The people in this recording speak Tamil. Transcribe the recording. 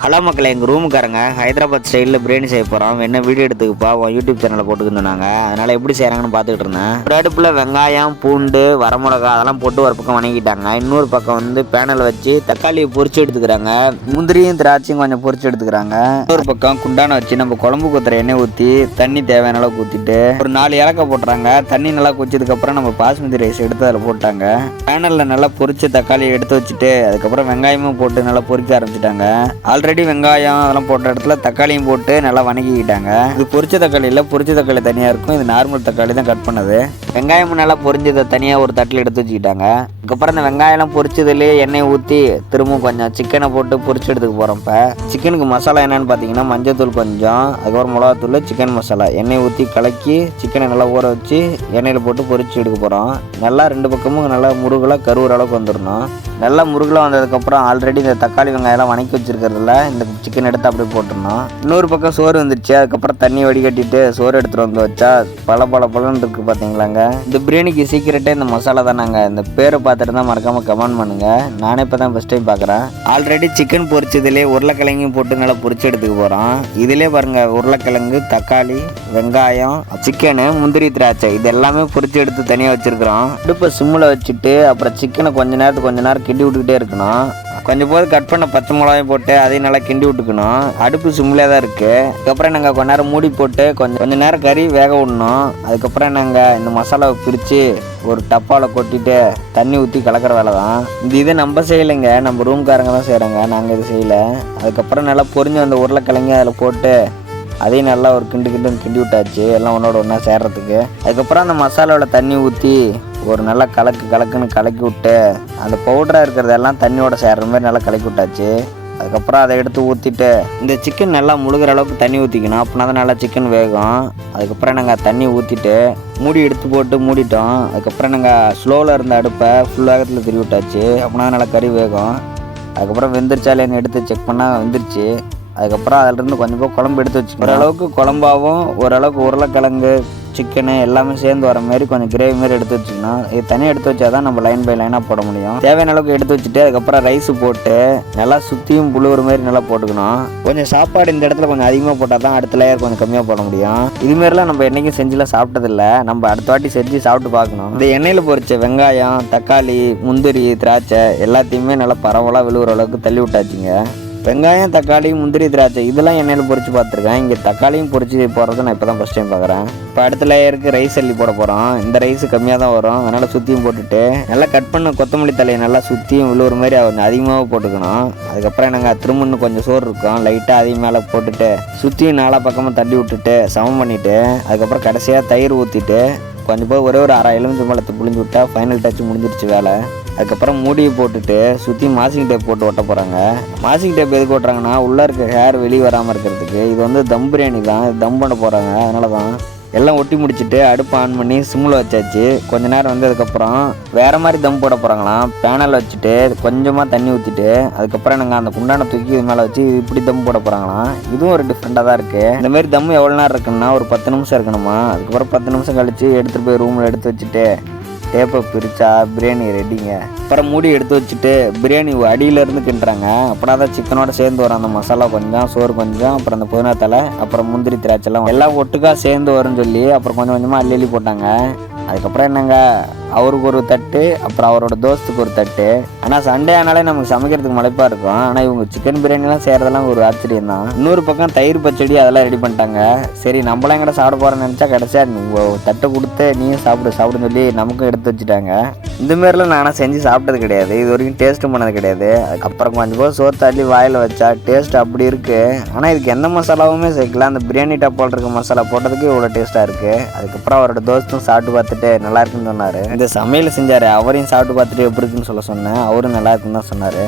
ஹலோ மக்களே, எங்கள் ரூமுக்காரங்க ஹைதராபாத் ஸ்டைலில் பிரியாணி செய்ய போகிறோம். என்ன வீடியோ எடுத்துக்குப்பா உன் யூடியூப் சேனலில் போட்டுக்கிட்டு சொன்னாங்க. அதனால் எப்படி செய்கிறாங்கன்னு பார்த்துக்கிட்டு இருந்தேன். ஒரு அடுப்பில் வெங்காயம், பூண்டு, வரமிளகா அதெல்லாம் போட்டு ஒரு பக்கம் வணங்கிட்டாங்க. இன்னொரு பக்கம் வந்து பேனல் வச்சு தக்காளியை பொரிச்சு எடுத்துக்கிறாங்க. முந்திரியும் திராட்சையும் கொஞ்சம் பொரிச்சு எடுத்துக்கிறாங்க. இன்னொரு பக்கம் குண்டான வச்சு நம்ம குழம்பு கொத்துற எண்ணெய் ஊற்றி தண்ணி தேவையான அளவுக்கு ஊற்றிட்டு ஒரு 4 ஏலக்காய் போட்டுறாங்க. தண்ணி நல்லா கொச்சதுக்கப்புறம் நம்ம பாஸ்மதி ரைஸ் எடுத்து அதில் போட்டாங்க. பேனலில் நல்லா பொரிச்சு தக்காளியை எடுத்து வச்சுட்டு அதுக்கப்புறம் வெங்காயமும் போட்டு நல்லா பொரிக்க ஆரம்பிச்சிட்டாங்க. ஆல்ரெடி வெங்காயம் அதெல்லாம் போட்ட இடத்துல தக்காளியும் போட்டு நல்லா வணக்கிக்கிட்டாங்க. இது பொரிச்ச தக்காளி இல்லை, பொரிச்ச தக்காளி தனியாக இருக்கும். இது நார்மல் தக்காளி தான் கட் பண்ணது. வெங்காயமும் நல்லா பொரிஞ்சதை தனியாக ஒரு தட்டில் எடுத்து வச்சுக்கிட்டாங்க. அதுக்கப்புறம் இந்த வெங்காயம்லாம் பொரிச்சதுலேயே எண்ணெய் ஊற்றி திரும்பவும் கொஞ்சம் சிக்கனை போட்டு பொரிச்சு எடுத்துக்க போகிறோம். இப்போ சிக்கனுக்கு மசாலா என்னென்னு பார்த்தீங்கன்னா மஞ்சள் கொஞ்சம், அதுக்கப்புறம் மிளகாத்தூள், சிக்கன் மசாலா, எண்ணெய் ஊற்றி கலக்கி சிக்கனை நல்லா ஊற வச்சு எண்ணெயில் போட்டு பொரிச்சு எடுக்க போகிறோம். நல்லா 2 பக்கமும் நல்லா முருகலாக கருவுற அளவுக்கு வந்துடணும். நல்லா முருகலாக வந்ததுக்கப்புறம் ஆல்ரெடி இந்த தக்காளி வெங்காயம்லாம் வணக்கி வச்சிருக்கிறதுல இந்த சிக்கன் எடுத்து அப்படியே போட்டுடணும். இன்னொரு பக்கம் சோறு வந்துருச்சு. அதுக்கப்புறம் தண்ணி வடிகட்டிட்டு சோறு எடுத்துகிட்டு வந்து வச்சா பலன்னு இருக்குது பார்த்தீங்களாங்க. இந்த பிரியாணிக்கு சீக்கிரட்டே இந்த மசாலா தானாங்க. இந்த பேரை பார்த்துட்டு தான் மறக்காமல் கமெண்ட் பண்ணுங்கள். நானே இப்போ தான் ஃபஸ்ட் டைம் பார்க்குறேன். ஆல்ரெடி சிக்கன் பொரிச்சதுலேயே உருளைக்கிழங்கையும் போட்டு நல்லா பொரிச்சு எடுத்துக்க போகிறோம். இதிலே பாருங்கள், உருளைக்கிழங்கு, தக்காளி, வெங்காயம், சிக்கனு, முந்திரி, திராட்சை இது எல்லாமே பொரிச்சு எடுத்து தனியாக வச்சுருக்கிறோம். அடுப்பை சிம்மில் வச்சுட்டு அப்புறம் சிக்கனை கொஞ்ச நேரம் கிண்டி விட்டுக்கிட்டே இருக்கணும். கொஞ்சம் போது கட் பண்ண பச்சை மிளகாயும் போட்டு அதையும் நல்லா கிண்டி விட்டுக்கணும். அடுப்பு சிம்மிலே தான் இருக்குது. அதுக்கப்புறம் நாங்கள் கொஞ்ச நேரம் மூடி போட்டு கொஞ்சம் நேரம் கறி வேக விடணும். அதுக்கப்புறம் நாங்கள் இந்த மசாலாவை பிரித்து ஒரு டப்பாவில் கொட்டிட்டு தண்ணி ஊற்றி கலக்கிற வேலை தான். இதை நம்ம செய்யலைங்க, நம்ம ரூம்காரங்க தான் செய்கிறாங்க, நாங்கள் இது செய்யலை. அதுக்கப்புறம் நல்லா பொரிஞ்சு அந்த உருளைக்கிழங்கு அதில் போட்டு அதையும் நல்லா ஒரு கிண்டி விட்டாச்சு, எல்லாம் ஒன்றா சேர்றதுக்கு. அதுக்கப்புறம் அந்த மசாலாவில் தண்ணி ஊற்றி ஒரு நல்லா கலக்குன்னு கலக்கி விட்டு அந்த பவுடராக இருக்கிறதெல்லாம் தண்ணியோட சேர்ற மாதிரி நல்லா கலக்கி விட்டாச்சு. அதுக்கப்புறம் அதை எடுத்து ஊற்றிட்டு இந்த சிக்கன் நல்லா முழுகிற அளவுக்கு தண்ணி ஊற்றிக்கணும். அப்படின்னா தான் நல்லா சிக்கன் வேகும். அதுக்கப்புறம் நாங்கள் தண்ணி ஊற்றிட்டு மூடி எடுத்து போட்டு மூடிட்டோம். அதுக்கப்புறம் நாங்கள் ஸ்லோவில் இருந்த அடுப்பை ஃபுல் வேகத்தில் திருவி விட்டாச்சு. அப்படின்னா நல்லா கறி வேகும். அதுக்கப்புறம் வெந்துருச்சாலேன்னு எடுத்து செக் பண்ணால் வெந்துருச்சு. அதுக்கப்புறம் அதிலிருந்து கொஞ்சம் குழம்பு எடுத்து வச்சுக்கணும். ஓரளவுக்கு குழம்பாகவும் ஓரளவுக்கு உருளைக்கிழங்கு, சிக்கனு எல்லாமே சேர்ந்து வர மாதிரி கொஞ்சம் கிரேவி மாதிரி எடுத்து வச்சுக்கணும். இது தனியாக எடுத்து வச்சா தான் நம்ம லைன் பை லைனாக போட முடியும். தேவையான அளவுக்கு எடுத்து வச்சுட்டு அதுக்கப்புறம் ரைஸ் போட்டு நல்லா சுற்றியும் புழுவுற மாதிரி நல்லா போட்டுக்கணும். கொஞ்சம் சாப்பாடு இந்த இடத்துல கொஞ்சம் அதிகமாக போட்டால் தான் அடுத்த லேயர் கொஞ்சம் கம்மியாக போட முடியும். இதுமாரிலாம் நம்ம என்றைக்கும் செஞ்சுலாம் சாப்பிட்டதில்லை. நம்ம அடுத்த வாட்டி செஞ்சு சாப்பிட்டு பார்க்கணும். இந்த எண்ணெயில் பொரிச்ச வெங்காயம், தக்காளி, முந்திரி, திராட்சை எல்லாத்தையுமே நல்லா பரவலாக விழுவுற அளவுக்கு தள்ளி விட்டாச்சுங்க. வெங்காயம், தக்காளி, முந்திரி, திராட்சை இதெல்லாம் எண்ணெயில் பொரிச்சு பார்த்துருக்கேன். இங்கே தக்காளியும் பொரிச்சு போடுறது நான் இப்போ தான் ஃபஸ்ட் டைம் பார்க்குறேன். இப்போ அடுத்த லேயருக்கு ரைஸ் அள்ளி போட போகிறோம். இந்த ரைஸ் கம்மியாக தான் வரும், அதனால் சுற்றியும் போட்டுட்டு நல்லா கட் பண்ண கொத்தமல்லி தலையை நல்லா சுற்றியும் விழுவுற மாதிரி கொஞ்சம் அதிகமாக போட்டுக்கணும். அதுக்கப்புறம் நாங்கள் திரும்ப கொஞ்சம் சோறு இருக்கும், லைட்டாக அதையும் மேலே போட்டுட்டு சுற்றியும் 4 பக்கமாக தள்ளி விட்டுட்டு சமம் பண்ணிவிட்டு அதுக்கப்புறம் கடைசியாக தயிர் ஊற்றிட்டு கொஞ்சம் போய் ஒரே ஒரு 1/2 எலுமிச்சம்பழத்தை புழிஞ்சு விட்டா ஃபைனல் டச் முடிஞ்சிருச்சு வேலை. அதுக்கப்புறம் மூடியை போட்டுட்டு சுற்றி மாசிங் டேப் போட்டு ஒட்ட போகிறாங்க. மாசிங் டேப் எதுக்கு ஓட்டுறாங்கன்னா உள்ளே இருக்க ஹேர் வெளியே வராமல் இருக்கிறதுக்கு. இது வந்து தம் பிரியாணி தான், தம் பண்ண போகிறாங்க, அதனால தான். எல்லாம் ஒட்டி முடிச்சுட்டு அடுப்பு ஆன் பண்ணி சிம்மில் வச்சாச்சு. கொஞ்ச நேரம் வந்ததுக்கப்புறம் வேறு மாதிரி தம் போட போகிறாங்களாம். பேனல் வச்சுட்டு கொஞ்சமாக தண்ணி ஊற்றிட்டு அதுக்கப்புறம் நாங்கள் அந்த குண்டான தூக்கி இது மேலே வச்சு இப்படி தம் போட போகிறாங்களாம். இதுவும் ஒரு டிஃப்ரெண்ட்டாக தான் இருக்குது. இந்தமாரி தம் எவ்வளோ நேரம் இருக்குன்னா ஒரு 10 நிமிஷம் இருக்கணுமா. அதுக்கப்புறம் 10 நிமிஷம் கழித்து எடுத்துகிட்டு போய் ரூமில் எடுத்து வச்சுட்டு டேப்பை பிரித்தா பிரியாணி ரெடிங்க. அப்புறம் மூடி எடுத்து வச்சுட்டு பிரியாணி அடியிலேருந்து கிண்டுறாங்க. அப்படின்னா தான் சிக்கனோட சேர்ந்து வரும் அந்த மசாலா கொஞ்சம், சோறு கொஞ்சம், அப்புறம் அந்த புதினா தலை, அப்புறம் முந்திரி, திராட்சைலாம் எல்லாம் ஒட்டுக்காக சேர்ந்து வரும்னு சொல்லி அப்புறம் கொஞ்சமாக அள்ளி போட்டாங்க. அதுக்கப்புறம் என்னங்க, அவருக்கு ஒரு தட்டு, அப்புறம் அவரோட தோஸ்துக்கு ஒரு தட்டு. ஆனால் சண்டே ஆனாலே நமக்கு சமைக்கிறதுக்கு மலைப்பாக இருக்கும். ஆனால் இவங்க சிக்கன் பிரியாணிலாம் செய்கிறதெல்லாம் ஒரு ஆச்சரியம் தான். இன்னொரு பக்கம் தயிர் பச்சடி அதெல்லாம் ரெடி பண்ணிட்டாங்க. சரி நம்மளாம் எங்கட சாப்பிட போகிறோன்னு நினச்சா கடைசியாக தட்டை கொடுத்து நீயும் சாப்பிடுன்னு சொல்லி நமக்கும் எடுத்து வச்சுட்டாங்க. இந்தமாரிலாம் நானும் செஞ்சு சாப்பிட்டது கிடையாது, இது வரைக்கும் டேஸ்ட்டும் பண்ணது கிடையாது. அப்புறம் கொஞ்சம் போது சோறு தள்ளி வாயில் வச்சா டேஸ்ட் அப்படி இருக்குது. ஆனால் இதுக்கு எந்த மசாலாவுமே சேர்க்கலாம், அந்த பிரியாணி டப்பால் இருக்க மசாலா போட்டதுக்கு இவ்வளோ டேஸ்ட்டாக இருக்குது. அதுக்கப்புறம் அவரோட தோஸ்தும் சாப்பிட்டு பார்த்துட்டு நல்லா இருக்குன்னு சொன்னார். இந்த சமையல் செஞ்சார், அவரையும் சாப்பிட்டு பார்த்துட்டு எப்படி இருக்குன்னு சொல்ல சொன்னேன். அவரும் நல்லா இருக்குன்னு தான் சொன்னார்.